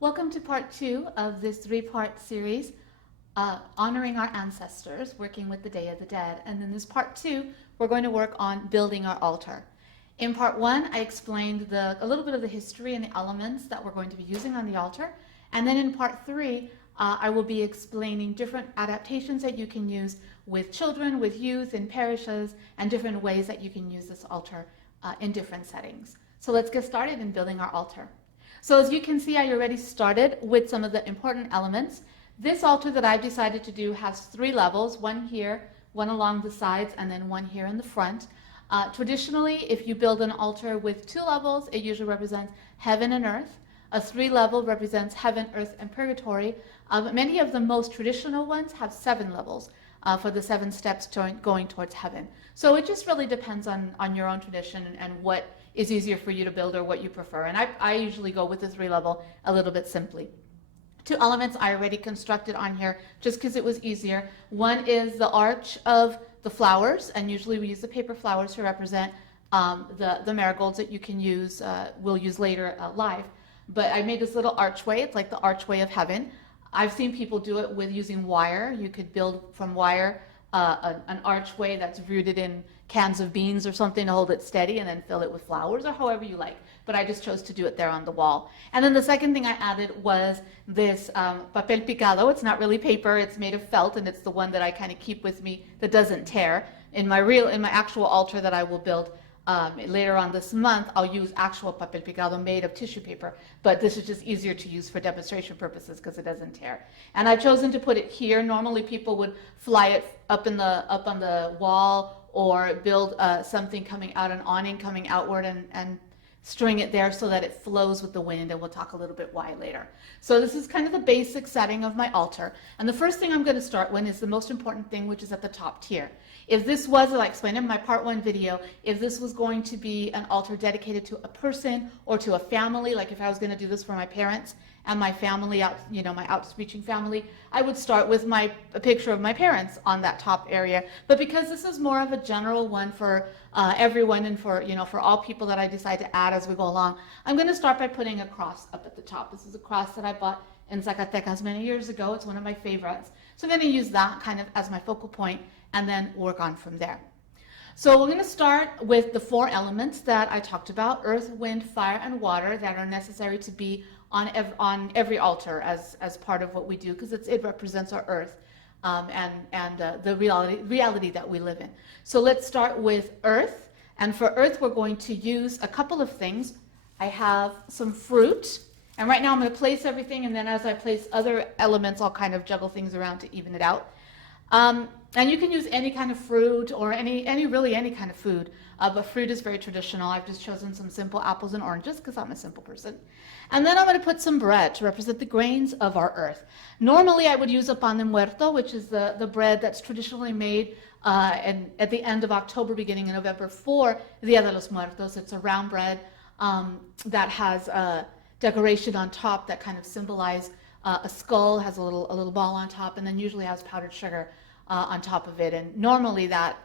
Welcome to part 2 of this 3-part series, honoring our ancestors, working with the Day of the Dead. And in this part 2, we're going to work on building our altar. In part 1, I explained a little bit of the history and the elements that we're going to be using on the altar. And then in part 3, I will be explaining different adaptations that you can use with children, with youth, in parishes, and different ways that you can use this altar in different settings. So let's get started in building our altar. So as you can see, I already started with some of the important elements. This altar that I've decided to do has 3 levels, one here, one along the sides, and then one here in the front. Traditionally, if you build an altar with 2 levels, it usually represents heaven and earth. A 3 level represents heaven, earth, and purgatory. Many of the most traditional ones have 7 levels for the 7 steps going towards heaven. So it just really depends on your own tradition and what is easier for you to build or what you prefer. And I usually go with the 3 level a little bit simply. 2 elements I already constructed on here just because it was easier. One is the arch of the flowers, and usually we use the paper flowers to represent the marigolds that you can use, we'll use later live. But I made this little archway. It's like the archway of heaven. I've seen people do it with using wire. You could build from wire an archway that's rooted in cans of beans or something to hold it steady, and then fill it with flowers, or however you like. But I just chose to do it there on the wall. And then the second thing I added was this papel picado. It's not really paper, it's made of felt, and it's the one that I kind of keep with me that doesn't tear. In my actual altar that I will build later on this month, I'll use actual papel picado made of tissue paper, but this is just easier to use for demonstration purposes because it doesn't tear. And I've chosen to put it here. Normally people would fly it up on the wall, or build something coming out, an awning coming outward, and string it there so that it flows with the wind, and we'll talk a little bit why later. So this is kind of the basic setting of my altar. And the first thing I'm going to start with is the most important thing, which is at the top tier. If this was, like I explained in my part 1 video, if this was going to be an altar dedicated to a person or to a family, like if I was going to do this for my parents and my family, my outreaching family, I would start with a picture of my parents on that top area. But because this is more of a general one for everyone, and for all people that I decide to add as we go along, I'm going to start by putting a cross up at the top. This is a cross that I bought in Zacatecas many years ago. It's one of my favorites. So I'm going to use that kind of as my focal point, and then work on from there. So we're going to start with the 4 elements that I talked about: earth, wind, fire, and water, that are necessary to be on every altar as part of what we do, because it represents our earth and the reality that we live in. So let's start with earth. And for earth, we're going to use a couple of things. I have some fruit, and right now I'm going to place everything, and then as I place other elements, I'll kind of juggle things around to even it out. And you can use any kind of fruit, or any kind of food, but fruit is very traditional. I've just chosen some simple apples and oranges because I'm a simple person. And then I'm going to put some bread to represent the grains of our earth. Normally I would use a pan de muerto, which is the bread that's traditionally made at the end of October, beginning of November, for Dia de los Muertos. It's a round bread that has decoration on top that kind of symbolize a skull, has a little ball on top, and then usually has powdered sugar on top of it. And normally that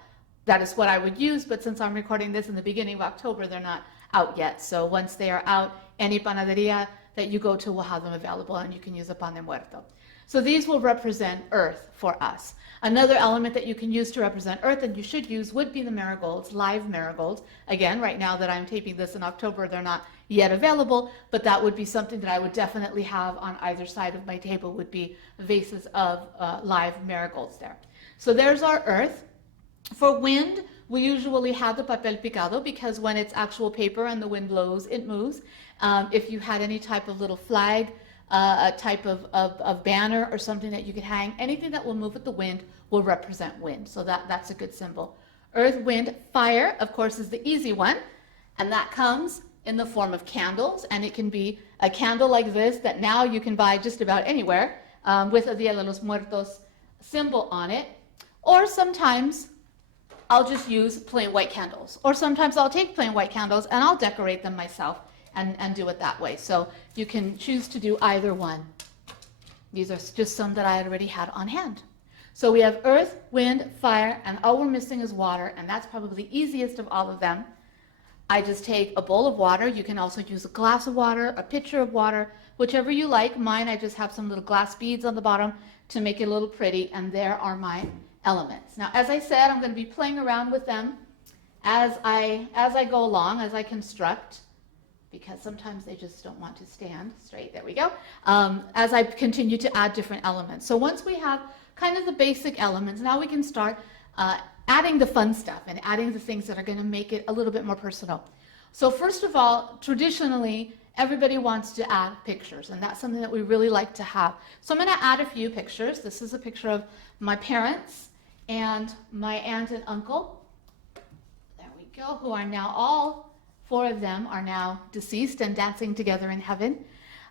is what I would use, but since I'm recording this in the beginning of October, they're not out yet. So once they are out, any panaderia that you go to will have them available, and you can use a pan de muerto. So these will represent earth for us. Another element that you can use to represent earth, and you should use, would be the marigolds, live marigolds. Again, right now that I'm taping this in October, they're not yet available, but that would be something that I would definitely have on either side of my table, would be vases of live marigolds there. So there's our earth. For wind, we usually have the papel picado, because when it's actual paper and the wind blows, it moves. If you had any type of little flag, a type of banner or something that you could hang, anything that will move with the wind will represent wind. So that's a good symbol. Earth, wind, fire, of course, is the easy one. And that comes in the form of candles. And it can be a candle like this that now you can buy just about anywhere with a Dia de los Muertos symbol on it. Or sometimes I'll just use plain white candles. Or sometimes I'll take plain white candles and I'll decorate them myself and do it that way. So you can choose to do either one. These are just some that I already had on hand. So we have earth, wind, fire, and all we're missing is water, and that's probably the easiest of all of them. I just take a bowl of water. You can also use a glass of water, a pitcher of water, whichever you like. Mine, I just have some little glass beads on the bottom to make it a little pretty, and there are my elements. Now, as I said, I'm going to be playing around with them as I go along, as I construct, because sometimes they just don't want to stand straight. There we go. As I continue to add different elements. So once we have kind of the basic elements, now we can start adding the fun stuff and adding the things that are going to make it a little bit more personal. So first of all, traditionally, everybody wants to add pictures, and that's something that we really like to have. So I'm going to add a few pictures. This is a picture of my parents and my aunt and uncle. There we go, who are now all four of them are now deceased and dancing together in heaven.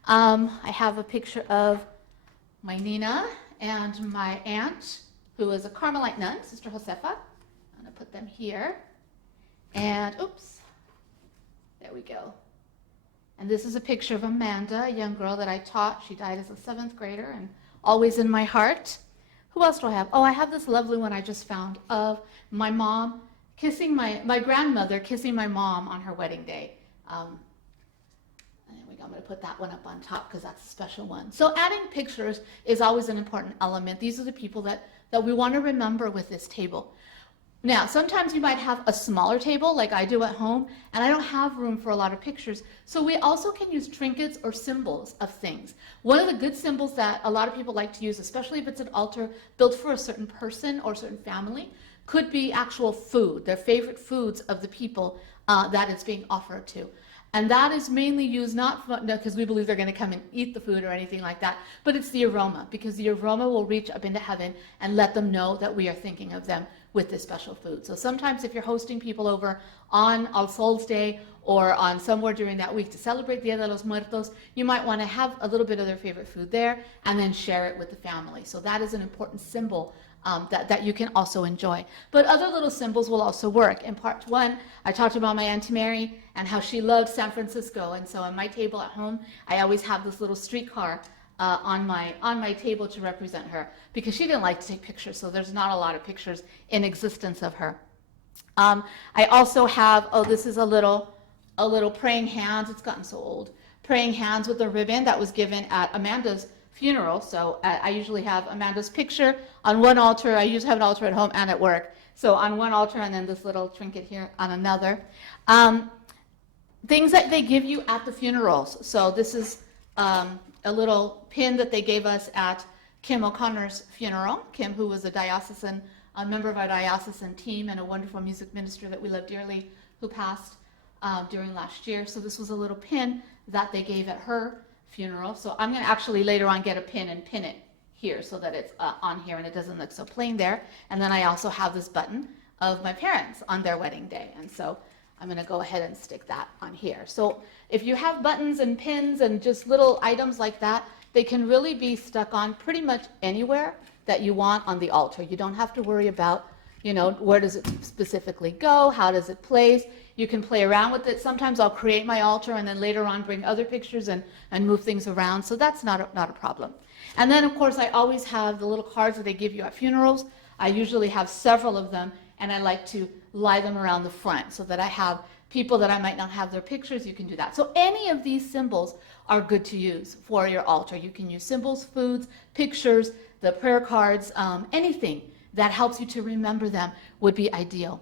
I have a picture of my Nina and my aunt, who is a Carmelite nun, Sister Josefa. I'm going to put them here. And, oops, there we go. And this is a picture of Amanda, a young girl that I taught. She died as a 7th grader and always in my heart. Who else do I have? Oh, I have this lovely one I just found of my mom kissing my grandmother kissing my mom on her wedding day. And there we go. I'm going to put that one up on top because that's a special one. So adding pictures is always an important element. These are the people that we want to remember with this table. Now, sometimes you might have a smaller table like I do at home, and I don't have room for a lot of pictures. So we also can use trinkets or symbols of things. One of the good symbols that a lot of people like to use, especially if it's an altar built for a certain person or certain family, could be actual food, their favorite foods of the people that it's being offered to. And that is mainly used not because we believe they're going to come and eat the food or anything like that, but it's the aroma, because the aroma will reach up into heaven and let them know that we are thinking of them with this special food. So sometimes if you're hosting people over on All Souls Day or on somewhere during that week to celebrate Dia de los Muertos, you might want to have a little bit of their favorite food there and then share it with the family. So that is an important symbol that you can also enjoy. But other little symbols will also work. In part 1, I talked about my Auntie Mary and how she loved San Francisco. And so on my table at home, I always have this little streetcar on my table to represent her, because she didn't like to take pictures, so there's not a lot of pictures in existence of her. I also have, this is a little praying hands. It's gotten so old. Praying hands with a ribbon that was given at Amanda's funeral. So I usually have Amanda's picture on one altar. I usually have an altar at home and at work. So on one altar, and then this little trinket here on another. Things that they give you at the funerals. So this is a little pin that they gave us at Kim O'Connor's funeral. Kim, who was a member of our diocesan team and a wonderful music minister that we love dearly, who passed during last year. So this was a little pin that they gave at her funeral. So I'm going to actually later on get a pin and pin it here so that it's on here and it doesn't look so plain there. And then I also have this button of my parents on their wedding day. And so I'm going to go ahead and stick that on here. So if you have buttons and pins and just little items like that, they can really be stuck on pretty much anywhere that you want on the altar. You don't have to worry about, where does it specifically go? How does it place? You can play around with it. Sometimes I'll create my altar and then later on bring other pictures and move things around. So that's not a problem. And then, of course, I always have the little cards that they give you at funerals. I usually have several of them, and I like to lie them around the front so that I have people that I might not have their pictures. You can do that. So any of these symbols are good to use for your altar. You can use symbols, foods, pictures, the prayer cards, anything that helps you to remember them would be ideal.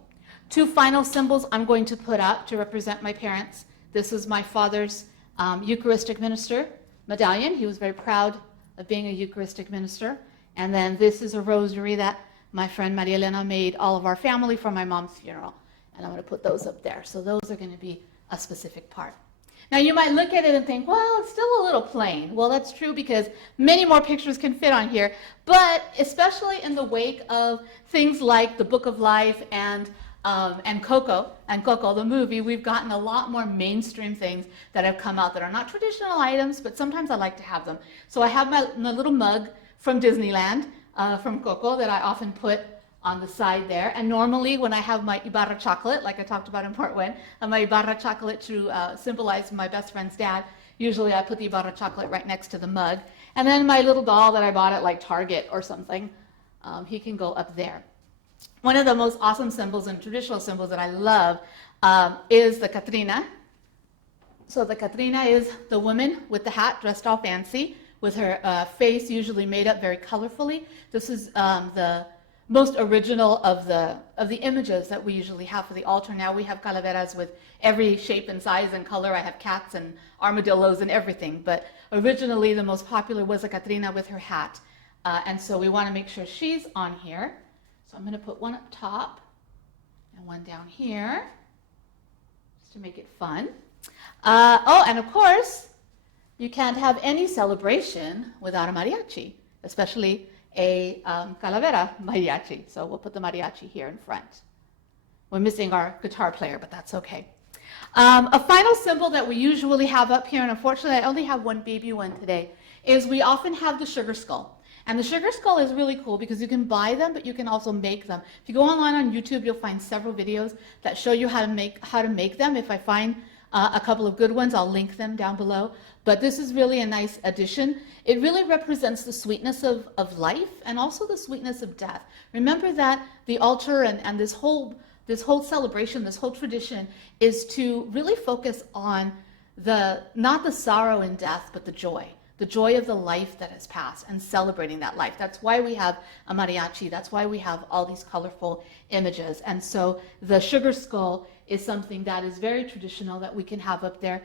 2 final symbols I'm going to put up to represent my parents. This is my father's Eucharistic minister medallion. He was very proud of being a Eucharistic minister. And then this is a rosary that my friend Maria Elena made all of our family for my mom's funeral. And I'm going to put those up there. So those are going to be a specific part. Now you might look at it and think, well, it's still a little plain. Well, that's true because many more pictures can fit on here. But especially in the wake of things like the Book of Life and Coco, the movie, we've gotten a lot more mainstream things that have come out that are not traditional items, but sometimes I like to have them. So I have my little mug from Disneyland, from Coco, that I often put on the side there. And normally when I have my Ibarra chocolate, like I talked about in part 1, my Ibarra chocolate to symbolize my best friend's dad, usually I put the Ibarra chocolate right next to the mug. And then my little doll that I bought at like Target or something, he can go up there. One of the most awesome symbols and traditional symbols that I love is the Catrina. So the Catrina is the woman with the hat dressed all fancy, with her face usually made up very colorfully. This is the most original of the images that we usually have for the altar. Now we have calaveras with every shape and size and color. I have cats and armadillos and everything, but originally the most popular was a Catrina with her hat. And so we want to make sure she's on here. So I'm going to put one up top and one down here, just to make it fun. Oh, and of course, you can't have any celebration without a mariachi, especially a calavera mariachi. So we'll put the mariachi here in front. We're missing our guitar player, but that's okay. A final symbol that we usually have up here, and unfortunately I only have one baby one today, is we often have the sugar skull. And the sugar skull is really cool because you can buy them, but you can also make them. If you go online on YouTube, you'll find several videos that show you how to make them. If I find a couple of good ones, I'll link them down below. But this is really a nice addition. It really represents the sweetness of life and also the sweetness of death. Remember that the altar and this whole celebration, this whole tradition is to really focus on not the sorrow in death, but the joy of the life that has passed and celebrating that life. That's why we have a mariachi. That's why we have all these colorful images. And so the sugar skull is something that is very traditional that we can have up there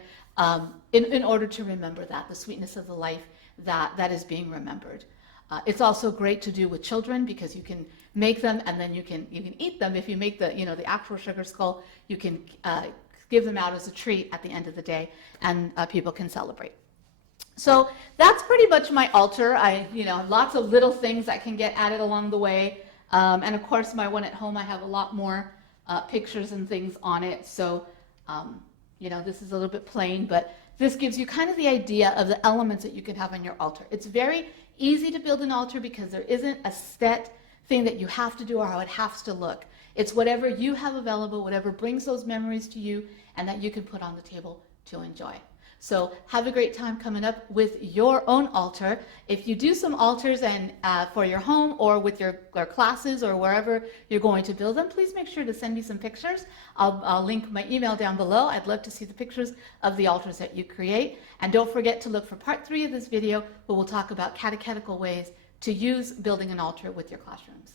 in order to remember that, the sweetness of the life that is being remembered. It's also great to do with children because you can make them and then you can eat them. If you make the actual sugar skull, you can give them out as a treat at the end of the day, and people can celebrate. So that's pretty much my altar. Lots of little things that can get added along the way. And of course, my one at home, I have a lot more pictures and things on it. So, this is a little bit plain, but this gives you kind of the idea of the elements that you can have on your altar. It's very easy to build an altar because there isn't a set thing that you have to do or how it has to look. It's whatever you have available, whatever brings those memories to you and that you can put on the table to enjoy. So have a great time coming up with your own altar. If you do some altars and for your home or with your classes or wherever you're going to build them, please make sure to send me some pictures. I'll link my email down below. I'd love to see the pictures of the altars that you create. And don't forget to look for part 3 of this video where we'll talk about catechetical ways to use building an altar with your classrooms.